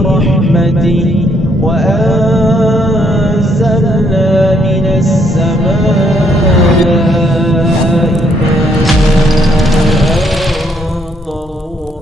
برحمته وأنزلنا من السماء ماء طهورا.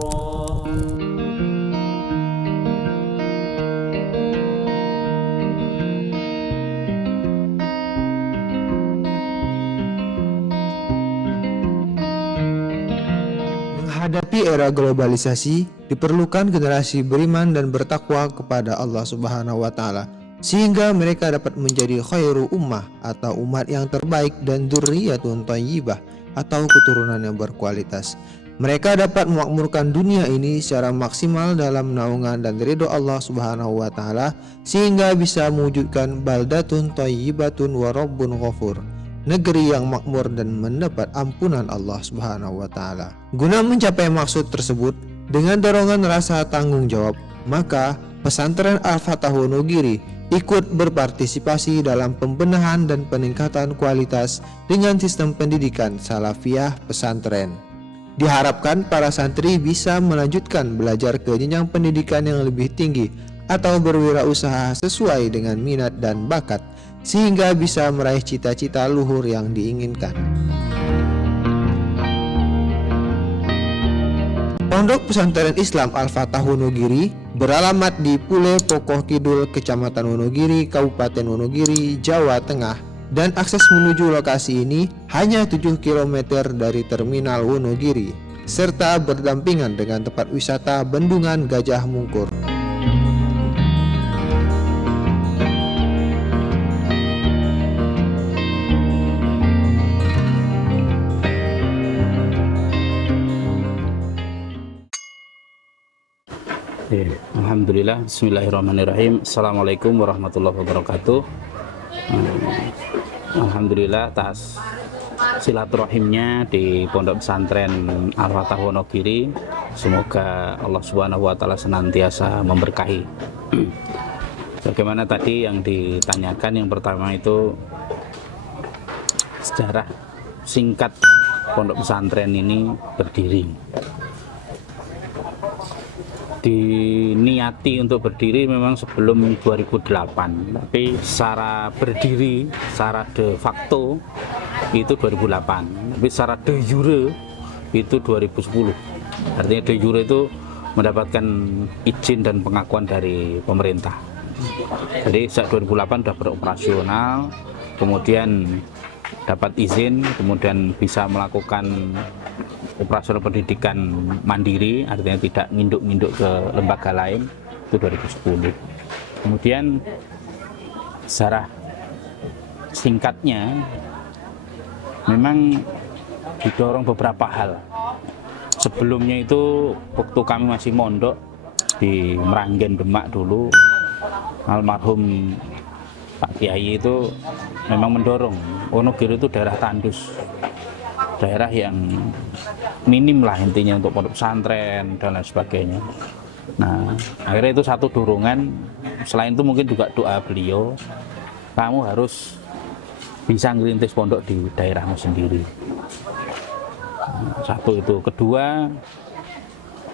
Menghadapi era globalisasi, diperlukan generasi beriman dan bertakwa kepada Allah Subhanahu wa taala sehingga mereka dapat menjadi khairu ummah atau umat yang terbaik dan dzurriyyatun thayyibah atau keturunan yang berkualitas. Mereka dapat memakmurkan dunia ini secara maksimal dalam naungan dan ridho Allah Subhanahu wa taala sehingga bisa mewujudkan baldatun thayyibatun wa rabbun ghafur, negeri yang makmur dan mendapat ampunan Allah Subhanahu wa taala. Guna mencapai maksud tersebut dengan dorongan rasa tanggung jawab, maka pesantren Al-Fatah Wonogiri ikut berpartisipasi dalam pembenahan dan peningkatan kualitas dengan sistem pendidikan salafiyah pesantren. Diharapkan para santri bisa melanjutkan belajar ke jenjang pendidikan yang lebih tinggi atau berwirausaha sesuai dengan minat dan bakat sehingga bisa meraih cita-cita luhur yang diinginkan. Pondok Pesantren Islam Al-Fatah Wonogiri beralamat di Pule Pokoh Kidul, Kecamatan Wonogiri, Kabupaten Wonogiri, Jawa Tengah, dan akses menuju lokasi ini hanya 7 km dari Terminal Wonogiri, serta berdampingan dengan tempat wisata Bendungan Gajah Mungkur. Alhamdulillah, bismillahirrahmanirrahim. Assalamualaikum warahmatullahi wabarakatuh. Alhamdulillah atas silaturahimnya di Pondok Pesantren Al-Fatah Wonogiri. Semoga Allah Subhanahu wa taala senantiasa memberkahi. Bagaimana tadi yang ditanyakan, yang pertama itu sejarah singkat Pondok Pesantren ini berdiri. Diniati untuk berdiri memang sebelum 2008, tapi secara berdiri, secara de facto itu 2008, tapi secara de jure itu 2010. Artinya de jure itu mendapatkan izin dan pengakuan dari pemerintah. Jadi sejak 2008 sudah beroperasional, kemudian dapat izin, kemudian bisa melakukan operasional pendidikan mandiri, artinya tidak nginduk-nginduk ke lembaga lain, itu 2010. Kemudian secara singkatnya memang didorong beberapa hal. Sebelumnya itu waktu kami masih mondok di Meranggen Demak dulu, almarhum Pak Kiai itu memang mendorong Wonogiri itu daerah tandus, daerah yang minim lah intinya untuk pondok pesantren dan lain sebagainya. Nah, akhirnya itu satu dorongan. Selain itu mungkin juga doa beliau, kamu harus bisa ngerintis pondok di daerahmu sendiri. Satu itu. Kedua,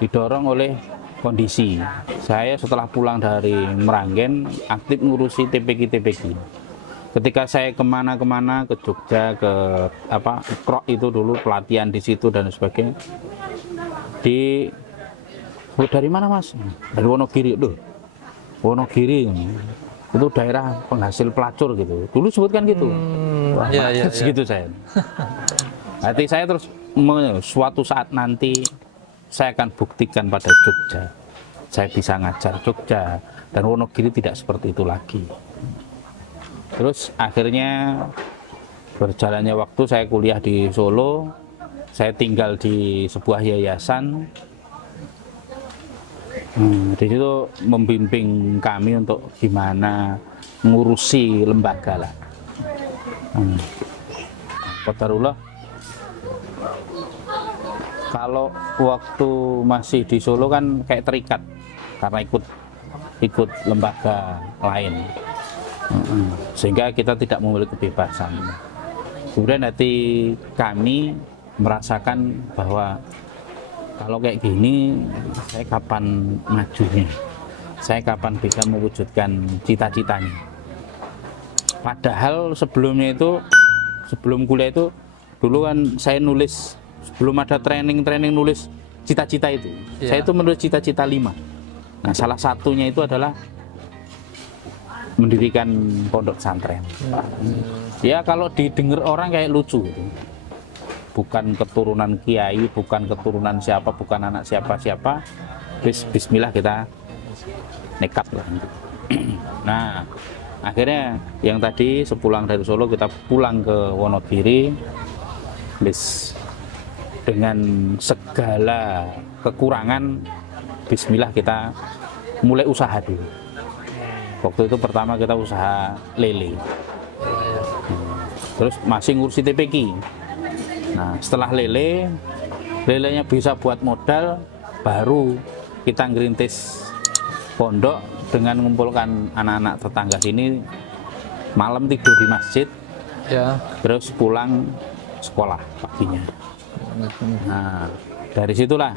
didorong oleh kondisi. Saya setelah pulang dari Meranggen aktif ngurusi TPQ. Ketika saya kemana-kemana, ke Jogja, ke Krok itu dulu pelatihan di situ dan sebagainya. Dari mana mas? Dari Wonogiri. Loh, Wonogiri itu daerah penghasil pelacur gitu. Dulu sebutkan gitu. Segitu saya. Hati saya terus suatu saat nanti saya akan buktikan pada Jogja. Saya bisa ngajar Jogja dan Wonogiri tidak seperti itu lagi. Terus akhirnya berjalannya waktu saya kuliah di Solo, saya tinggal di sebuah yayasan. Di situ membimbing kami untuk gimana ngurusi lembaga lah. Qadarullah, kalau waktu masih di Solo kan kayak terikat karena ikut lembaga lain. Sehingga kita tidak memiliki kebebasan. Kemudian nanti kami merasakan bahwa kalau kayak gini saya kapan majunya, saya kapan bisa mewujudkan cita-citanya. Padahal sebelumnya itu, sebelum kuliah itu, dulu kan saya nulis, sebelum ada training nulis cita-cita itu. Saya itu menulis cita-cita 5. Nah, salah satunya itu adalah mendirikan pondok pesantren. Ya kalau didengar orang kayak lucu gitu. Bukan keturunan kiai, bukan keturunan siapa, bukan anak siapa-siapa. Bismillah kita nekat lah. Nah, akhirnya yang tadi sepulang dari Solo kita pulang ke Wonogiri, dengan segala kekurangan, Bismillah kita mulai usaha dulu. Waktu itu pertama kita usaha lele, terus masih ngurusi TPQ. Nah, setelah lelenya bisa buat modal, baru kita ngerintis pondok dengan mengumpulkan anak-anak tetangga sini, malam tidur di masjid, terus pulang sekolah paginya. Nah, dari situlah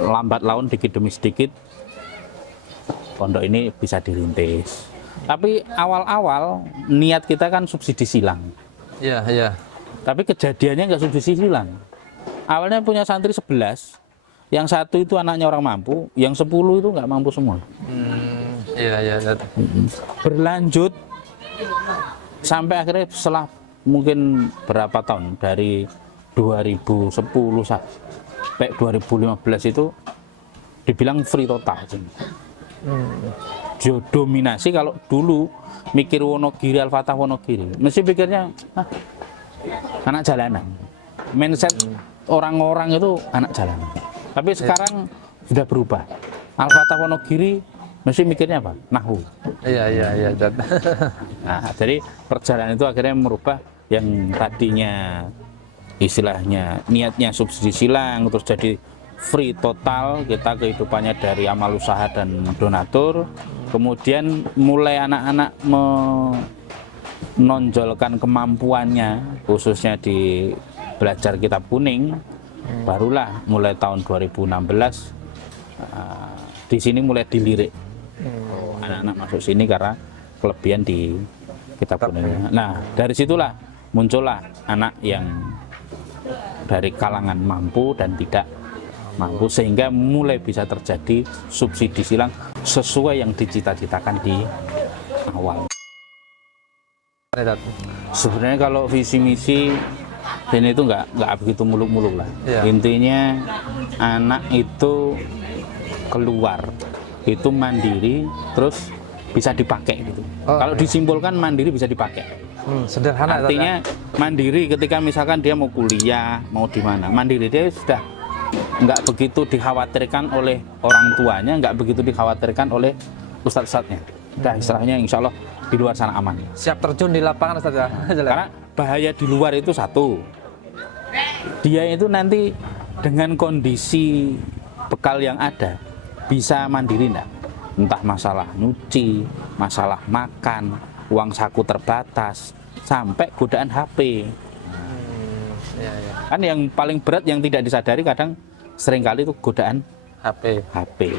lambat laun dikit demi sedikit pondok ini bisa dirintis. Tapi awal-awal niat kita kan subsidi silang. Tapi kejadiannya nggak subsidi silang. Awalnya punya santri 11, yang 1 itu anaknya orang mampu, yang 10 itu nggak mampu semua. Berlanjut sampai akhirnya setelah mungkin berapa tahun, dari 2010 sampai 2015 itu dibilang free total. Dominasi. Kalau dulu mikir Wonogiri, Al-Fatah Wonogiri, mesti pikirnya anak jalanan. Mindset orang-orang itu anak jalanan. Tapi sekarang sudah berubah. Al-Fatah Wonogiri mesti mikirnya apa? Nahwu. Nah, jadi perjalanan itu akhirnya merubah yang tadinya istilahnya niatnya subsidi silang terus jadi free total. Kita kehidupannya dari amal usaha dan donatur. Kemudian mulai anak-anak menonjolkan kemampuannya khususnya di belajar kitab kuning. Barulah mulai tahun 2016 di sini mulai dilirik. Anak-anak masuk sini karena kelebihan di kitab kuning. Nah, dari situlah muncullah anak yang dari kalangan mampu dan tidak mampu, sehingga mulai bisa terjadi subsidi silang sesuai yang dicita-citakan di awal. Sebenarnya kalau visi misi ini itu nggak begitu muluk-muluk lah. Intinya anak itu keluar itu mandiri terus bisa dipakai gitu. Kalau disimpulkan mandiri bisa dipakai. Sederhana. Artinya mandiri ketika misalkan dia mau kuliah, mau di mana, mandiri dia sudah nggak begitu dikhawatirkan oleh orang tuanya, nggak begitu dikhawatirkan oleh ustadz-ustadznya. Udah istilahnya insya Allah di luar sana aman. Siap terjun di lapangan Ustadz ya. Karena bahaya di luar itu satu, dia itu nanti dengan kondisi bekal yang ada bisa mandiri enggak? Entah masalah nyuci, masalah makan, uang saku terbatas, sampai godaan HP. Kan yang paling berat yang tidak disadari kadang seringkali itu godaan HP.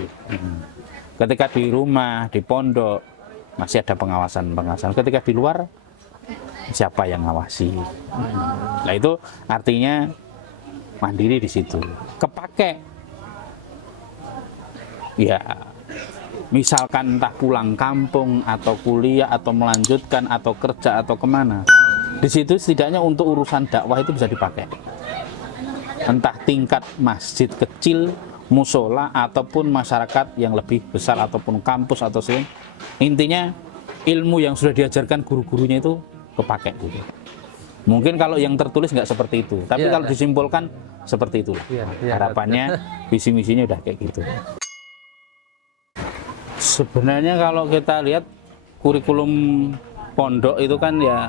Ketika di rumah, di pondok masih ada pengawasan. Ketika di luar siapa yang ngawasi? Nah, itu artinya mandiri di situ. Kepake. Ya, misalkan entah pulang kampung atau kuliah atau melanjutkan atau kerja atau kemana, di situ setidaknya untuk urusan dakwah itu bisa dipakai. Entah tingkat masjid kecil, musola ataupun masyarakat yang lebih besar ataupun kampus atau selain, intinya ilmu yang sudah diajarkan guru-gurunya itu kepake gitu. Mungkin kalau yang tertulis nggak seperti itu, tapi kalau disimpulkan seperti itulah. Harapannya visi misinya udah kayak gitu. Sebenarnya kalau kita lihat kurikulum pondok itu kan ya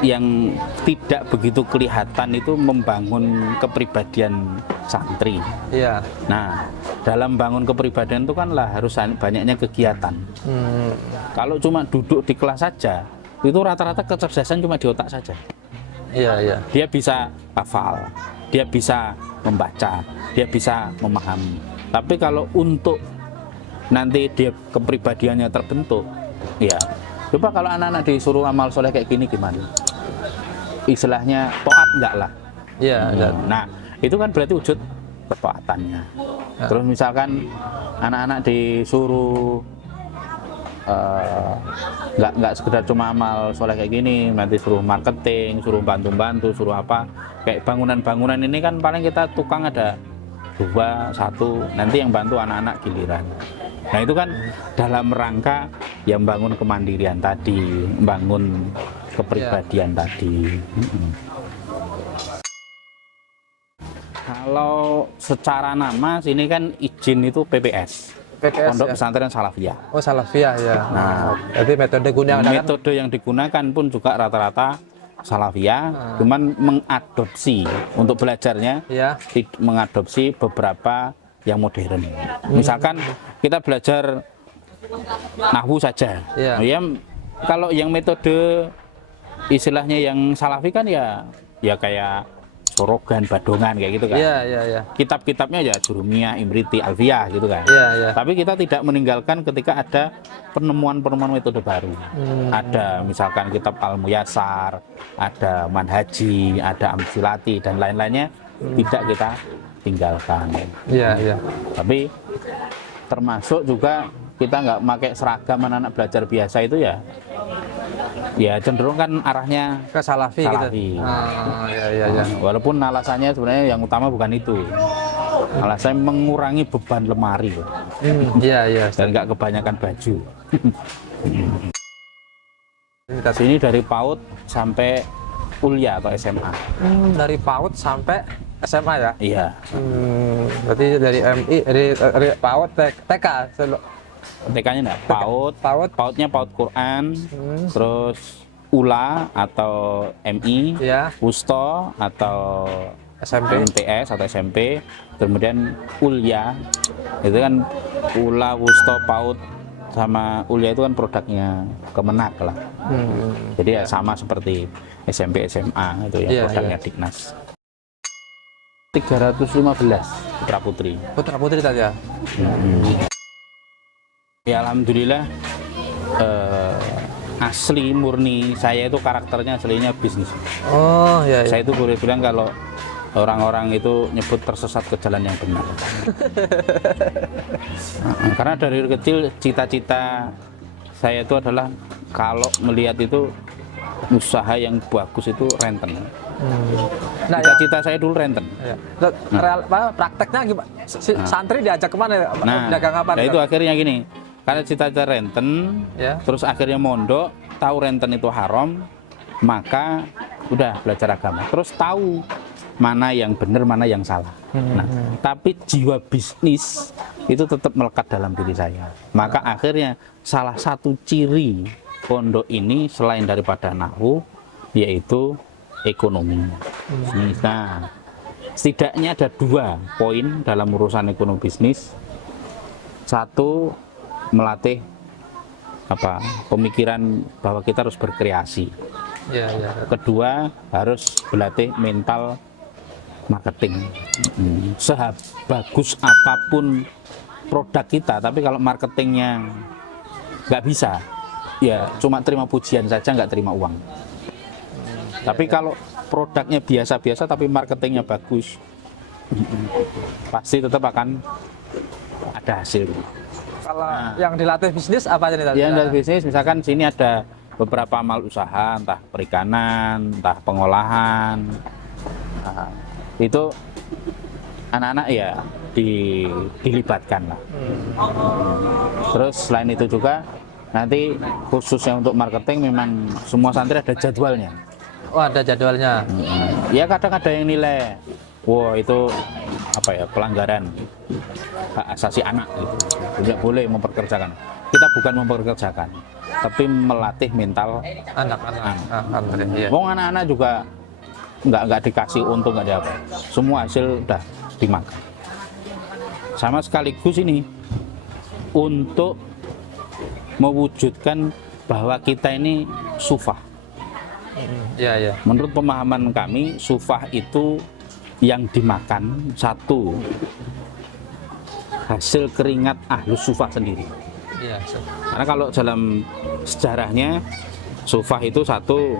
yang tidak begitu kelihatan itu membangun kepribadian santri. Nah, dalam bangun kepribadian itu kan lah harus banyaknya kegiatan. Kalau cuma duduk di kelas saja, itu rata-rata kecerdasan cuma di otak saja. Dia bisa hafal, dia bisa membaca, dia bisa memahami. Tapi kalau untuk nanti dia kepribadiannya terbentuk, ya coba kalau anak-anak disuruh amal soleh kayak gini gimana? Istilahnya toat enggak lah. Iya. Nah itu kan berarti wujud ketaatannya. Terus misalkan anak-anak disuruh nggak sekedar cuma amal soleh kayak gini, nanti suruh marketing, suruh bantu-bantu, suruh apa, kayak bangunan-bangunan ini kan paling kita tukang ada 2, 1, nanti yang bantu anak-anak giliran. Nah itu kan dalam rangka yang bangun kemandirian tadi, bangun kepribadian tadi. Kalau secara nama sini kan izin itu PPS, Pondok Pesantren Salafiyah. Oh, Salafiyah ya. Nah, jadi metode yang digunakan pun juga rata-rata Salafiyah, cuman mengadopsi untuk belajarnya, mengadopsi beberapa yang modern. Misalkan kita belajar nahwu saja, ya kalau yang metode istilahnya yang Salafi kan ya kayak Sorogan, Badongan kayak gitu kan. Iya. Kitab-kitabnya ya Jurumiyah, Imriti, Alfiyah gitu kan. Iya. Tapi kita tidak meninggalkan ketika ada penemuan-penemuan metode baru. Ada misalkan kitab Al-Muyassar, ada Manhaji, ada Amsilati dan lain-lainnya tidak kita tinggalkan. Iya. Tapi termasuk juga kita nggak pakai seragam anak-anak belajar biasa itu ya cenderung kan arahnya ke Salafi. Gitu. Iya. Walaupun alasannya sebenarnya yang utama bukan itu. Alasannya mengurangi beban lemari. Iya. Dan nggak kebanyakan baju. Sini dari PAUD sampai kuliah atau SMA. Dari PAUD sampai SMA ya? Iya. Berarti dari MI, dari PAUD TK. TK-nya enggak? PAUD-nya PAUD Quran, terus ULA atau MI, WUSTO atau SMP, MTS atau SMP, kemudian ULIA, itu kan ULA, WUSTO, PAUD sama ULIA itu kan produknya Kemenak lah. Jadi ya sama seperti SMP, SMA itu ya produknya Diknas. 315 putra putri. Putra putri tadi ya. Ya alhamdulillah asli murni saya itu karakternya aslinya bisnis. Oh iya. Saya itu boleh bilang kalau orang-orang itu nyebut tersesat ke jalan yang benar. Karena dari kecil cita-cita saya itu adalah kalau melihat itu usaha yang bagus itu renten. Nah, cita-cita saya dulu renten. Prakteknya gimana? Santri diajak kemana? Dagang apa? Nah itu akhirnya gini, karena cita-cita renten, terus akhirnya mondok, tahu renten itu haram, maka udah belajar agama. Terus tahu mana yang benar, mana yang salah. Nah, tapi jiwa bisnis itu tetap melekat dalam diri saya. Maka akhirnya salah satu ciri pondok ini selain daripada nahwu, yaitu ekonomi. Nah, setidaknya ada 2 poin dalam urusan ekonomi bisnis. 1, melatih pemikiran bahwa kita harus berkreasi. Kedua, harus berlatih mental marketing. Sebagus apapun produk kita, tapi kalau marketingnya nggak bisa, ya cuma terima pujian saja, nggak terima uang. Tapi kalau produknya biasa-biasa tapi marketingnya bagus, pasti tetap akan ada hasil. Kalau yang dilatih bisnis apa aja nih tadi? Yang dilatih bisnis misalkan sini ada beberapa amal usaha, entah perikanan, entah pengolahan. Nah, itu anak-anak ya dilibatkan lah. Terus selain itu juga nanti khususnya untuk marketing memang semua santri ada jadwalnya. Oh ada jadwalnya. Ya kadang ada yang nilai, wah itu pelanggaran hak asasi anak gitu. Tidak boleh memperkerjakan. Kita bukan memperkerjakan, tapi melatih mental anak-anak. Wong anak-anak juga nggak dikasih untung, nggak ada apa. Semua hasil udah dimakan. Sama sekaligus ini untuk mewujudkan bahwa kita ini sufah. Menurut pemahaman kami, sufah itu yang dimakan 1 hasil keringat ahlus sufah sendiri. Iya. Karena kalau dalam sejarahnya sufah itu satu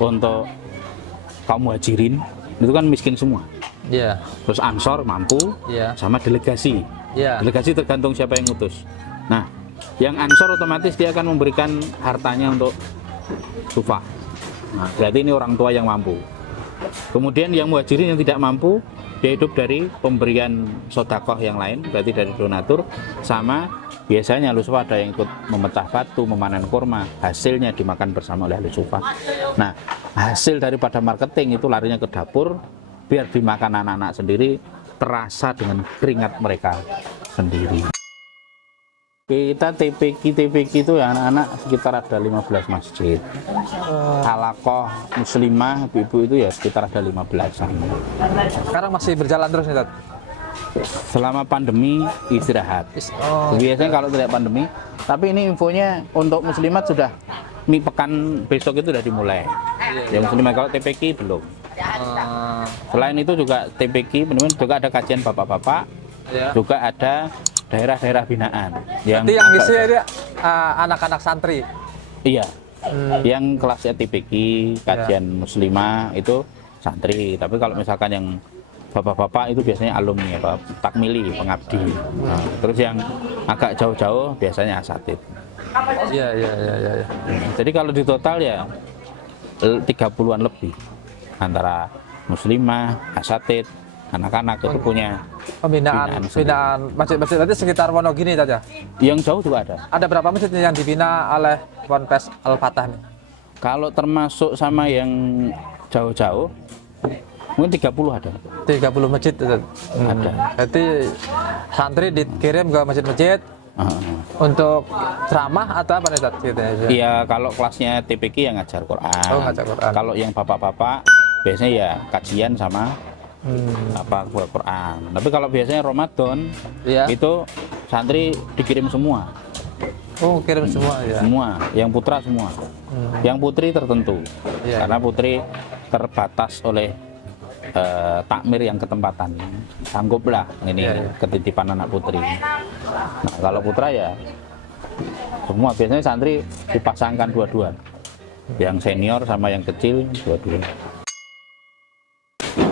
untuk kaum muhajirin itu kan miskin semua. Iya. Terus ansor mampu, Iya. sama delegasi. Iya. Delegasi tergantung siapa yang ngutus. Nah, yang ansor otomatis dia akan memberikan hartanya untuk sufah. Nah, berarti ini orang tua yang mampu. Kemudian yang muhajirin yang tidak mampu, dia hidup dari pemberian sodakoh yang lain, berarti dari donatur, sama biasanya ahli sufah ada yang ikut memecah batu, memanen kurma, hasilnya dimakan bersama oleh ahli sufah. Nah, hasil daripada marketing itu larinya ke dapur, biar dimakan anak-anak sendiri, terasa dengan keringat mereka sendiri. Kita TPQ itu ya anak-anak sekitar ada 15 masjid. Halakoh muslimah ibu-ibu itu ya sekitar ada 15-an. Sekarang masih berjalan terus nih, Tat? Selama pandemi istirahat. Oh. Biasanya kalau tidak pandemi, tapi ini infonya untuk muslimat sudah pekan besok itu sudah dimulai. Yang muslimat, kalau TPQ belum. Selain itu juga TPQ, benar-benar juga ada kajian bapak-bapak, Ya. juga ada daerah-daerah binaan. Berarti yang ngisi dia anak-anak santri. Iya, yang kelasnya TPQ, kajian muslimah itu santri. Tapi kalau misalkan yang bapak-bapak itu biasanya alumni, apa, takmili, pengabdi. Nah, terus yang agak jauh-jauh biasanya asatid. Iya. Jadi kalau di total ya 30-an lebih antara muslimah, asatid, anak-anak itu punya Pembinaan masjid-masjid tadi sekitar Wonogiri saja. yang jauh juga ada. Ada berapa masjid yang dibina oleh Ponpes Al-Fatah nih? Kalau termasuk sama yang jauh-jauh mungkin 30 ada. 30 masjid itu. Ada. Berarti santri dikirim ke masjid-masjid untuk ceramah atau apa nih, Tat? Gitu ya. Iya, kalau kelasnya TPQ yang ngajar Quran. Oh, ngajar Quran. Kalau yang bapak-bapak biasanya ya kajian sama apa Quran. Tapi kalau biasanya Ramadan Iya. itu santri dikirim semua. Oh, kirim semua ya. Semua, yang putra semua. Yang putri tertentu. Iya. Karena putri terbatas oleh takmir yang ketempatan. Sangguplah ini Iya. ketitipan anak putri. Nah, kalau putra ya semua, biasanya santri dipasangkan dua-dua. Yang senior sama yang kecil dua-dua.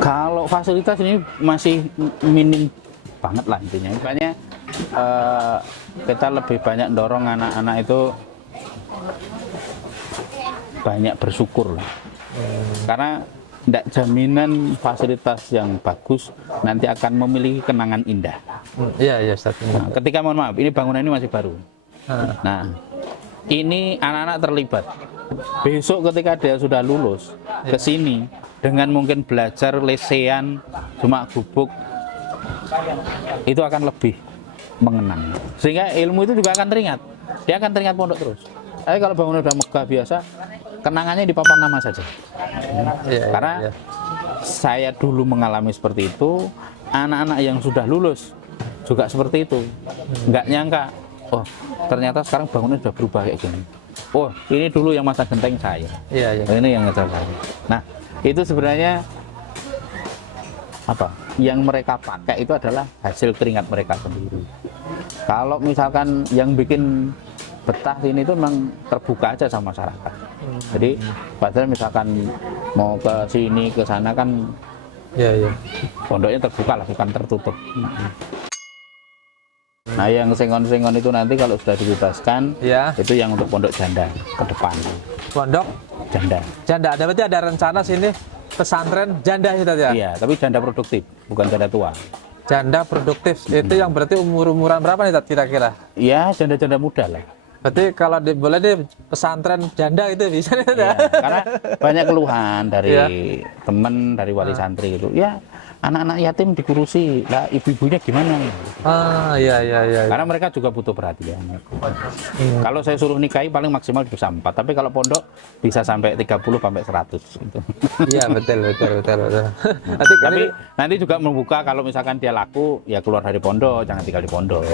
Kalau fasilitas ini masih minim banget lah intinya. Makanya kita lebih banyak dorong anak-anak itu banyak bersyukur lah. Karena tidak jaminan fasilitas yang bagus nanti akan memiliki kenangan indah. Iya, Ustaz. Nah, ketika mohon maaf, ini bangunan ini masih baru. Nah, ini anak-anak terlibat. Besok ketika dia sudah lulus ke sini dengan mungkin belajar lesehan, cuma gubuk, itu akan lebih mengenang. Sehingga ilmu itu juga akan teringat. Dia akan teringat pondok terus. Tapi kalau bangunan udah megah biasa, kenangannya di papan nama saja. Iya, Karena iya. saya dulu mengalami seperti itu, anak-anak yang sudah lulus juga seperti itu. Nggak nyangka, oh ternyata sekarang bangunan sudah berubah kayak gini. Oh ini dulu yang masa genteng saya. Iya. Ini yang ngejar saya. Nah itu sebenarnya apa? Yang mereka pakai itu adalah hasil keringat mereka sendiri. Kalau misalkan yang bikin betah sini itu memang terbuka aja sama masyarakat. Jadi padahal misalkan mau ke sini ke sana kan Iya. pondoknya terbuka lah, bukan tertutup. Nah yang sengon-sengon itu nanti kalau sudah dibebaskan, Iya. itu yang untuk pondok janda ke depan. Pondok Janda. janda. Ada berarti ada rencana sini pesantren janda itu ya? Iya, tapi janda produktif, bukan janda tua. Janda produktif. Itu yang berarti umur-umuran berapa nih, Tat, kira-kira? Iya, janda-janda muda lah. Berarti kalau boleh deh pesantren janda itu bisa nih, Tat, ya? Iya, karena banyak keluhan dari Iya. temen, dari wali santri itu. Ya, anak-anak yatim dikurusi, lah ibu-ibunya gimana? Iya. Karena mereka juga butuh perhatian. Kalau saya suruh nikahi paling maksimal bisa 4, tapi kalau pondok bisa sampai 30 sampai 100 gitu. Iya, betul. Tapi nanti juga membuka kalau misalkan dia laku ya keluar dari pondok, jangan tinggal di pondok.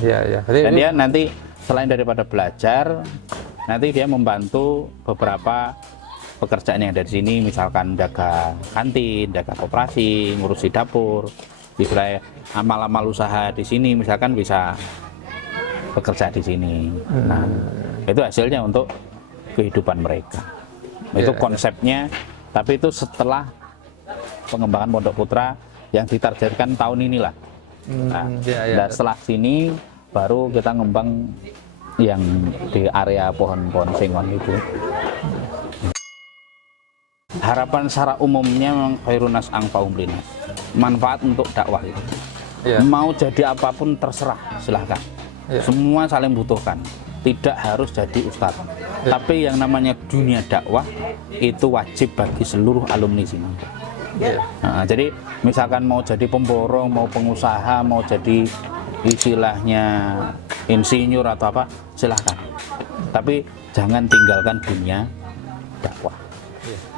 Iya. Dan dia nanti selain daripada belajar, nanti dia membantu beberapa pekerjaan yang ada di sini, misalkan jaga kantin, jaga koperasi, ngurusi dapur. istilahnya amal-amal usaha di sini misalkan bisa bekerja di sini. Nah, itu hasilnya untuk kehidupan mereka. Itu konsepnya, tapi itu setelah pengembangan Pondok Putra yang ditargetkan tahun inilah. Nah, dan setelah sini baru kita ngembang yang di area pohon-pohon sengon itu. Harapan secara umumnya memang khairunas angfaum linas, manfaat untuk dakwah itu. Mau jadi apapun terserah, silahkan. Semua saling butuhkan, tidak harus jadi ustadz. Tapi yang namanya dunia dakwah itu wajib bagi seluruh alumni sini. Nah, jadi misalkan mau jadi pemborong, mau pengusaha, mau jadi istilahnya insinyur atau apa, silahkan. Tapi jangan tinggalkan dunia dakwah.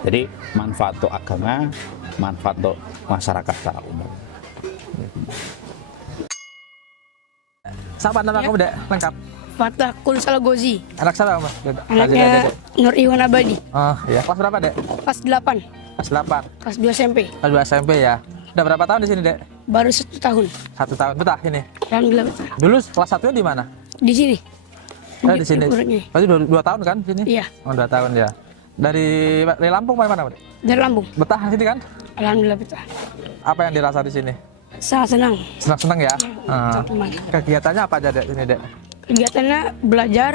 Jadi manfaat untuk agama, manfaat untuk masyarakat secara umum. Siapa nama kamu, Dek? Lengkap. Fatah Kulsal Gozi. Anak siapa, Mas? Anaknya Nur Iwan Abadi. Oh, iya. Kelas berapa, Dek? Kelas 8. Kelas 8. Kelas 2 SMP. Kelas 2 SMP ya. Udah berapa tahun di sini, Dek? Baru 1 tahun. 1 tahun. Betah ini. Alhamdulillah betah. Dulu kelas 1-nya di mana? Di sini. Di sini. Muridnya. Berarti 2 tahun kan di sini? Iya. Oh, 2 tahun ya. Dari Lampung mana, Dek? Dari Lampung. Betah di sini kan? Alhamdulillah betah. Apa yang dirasa di sini? Sangat senang. Senang-senang ya? Teman. Kegiatannya apa aja, Dek, sini, Dek? Kegiatannya belajar.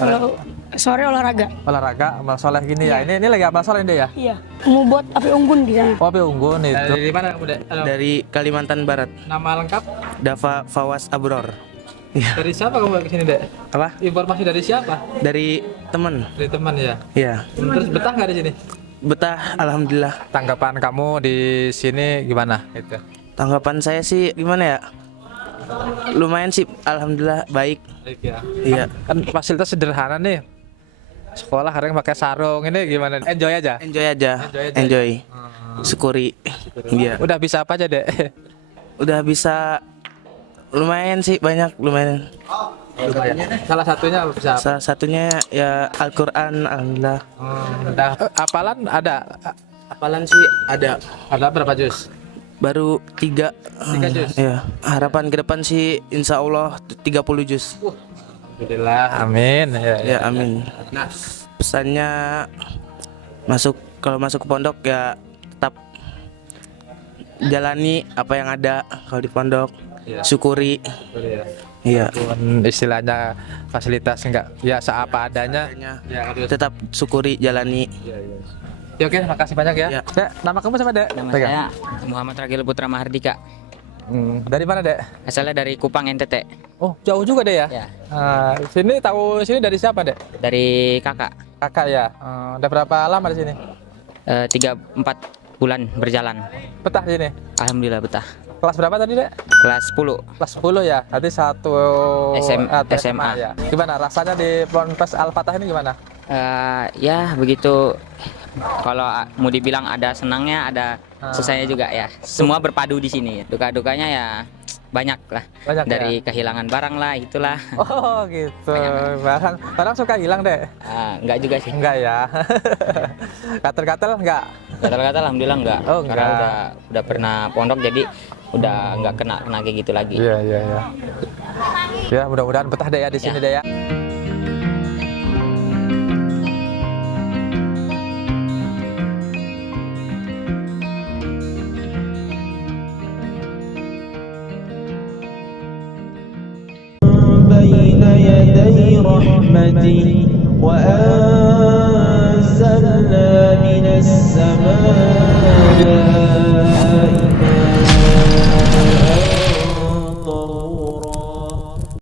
Kalau sore olahraga. Olahraga, amal soleh gini ya. Ini lagi amal soleh, Dek ya? Iya. Mau buat api unggun di sana. Oh, api unggun itu. Dari mana kamu, Dek? Dari Kalimantan Barat. Nama lengkap? Dava Fawas Abror. Dari siapa kamu ke sini, Dek? Apa? Informasi dari siapa? Dari teman. Dari teman ya. Iya. Terus betah nggak di sini? Betah, alhamdulillah. Tanggapan kamu di sini gimana? Itu. Tanggapan saya sih gimana ya? Lumayan sih, alhamdulillah baik. Baik ya. Iya. Kan fasilitas sederhana nih. Sekolah kadang pakai sarung, ini gimana? Enjoy aja. Enjoy aja. Enjoy aja. Enjoy. Syukuri. Iya. Udah bisa apa aja, Dek? Udah bisa lumayan sih, banyak lumayan. Salah satunya bisa apa? Salah satunya ya Al-Qur'an, alhamdulillah. Udah. Apalan ada? Apalan sih ada. Ada berapa juz? Baru 3. 3 juz? Iya. Harapan ke depan sih insya Allah 30 juz. Alhamdulillah, amin. Ya, amin. Nah, pesannya kalau masuk ke pondok ya tetap jalani apa yang ada kalau di pondok. Syukuri. Iya. Walaupun istilahnya fasilitas enggak ya seapa adanya. Ya, Tetap syukuri, jalani. Ya, oke, makasih banyak ya. Ya. Dek, nama kamu siapa, Dek? Nama saya Muhammad Ragil Putra Mahardika. Dari mana, Dek? Asalnya dari Kupang, NTT. Oh, jauh juga, Dek ya? Ya. Sini tahu sini dari siapa, Dek? Dari kakak. Kakak ya. Udah berapa lama di sini? 3-4 bulan berjalan. Betah di sini. Alhamdulillah betah. Kelas berapa tadi, Dek? Kelas 10. Kelas 10 ya. Nanti satu SMA. ya. Gimana rasanya di Ponpes Al-Fatah ini gimana? Ya begitu. Kalau mau dibilang ada senangnya, ada susahnya juga ya. Semua berpadu di sini. Duka-dukanya ya banyak lah. Banyak dari ya? kehilangan barang lah, itulah. Oh gitu. Banyak. Barang suka hilang, Dek? Enggak juga sih. Enggak ya. Gatel-gatel enggak? Gatal-gatal alhamdulillah enggak. Oh, Karena enggak. udah pernah pondok jadi udah enggak kena kayak gitu lagi. Iya. Ya, mudah-mudahan betah deh ya di sini deh ya. بين يدي رحمته وأنزلنا من السماء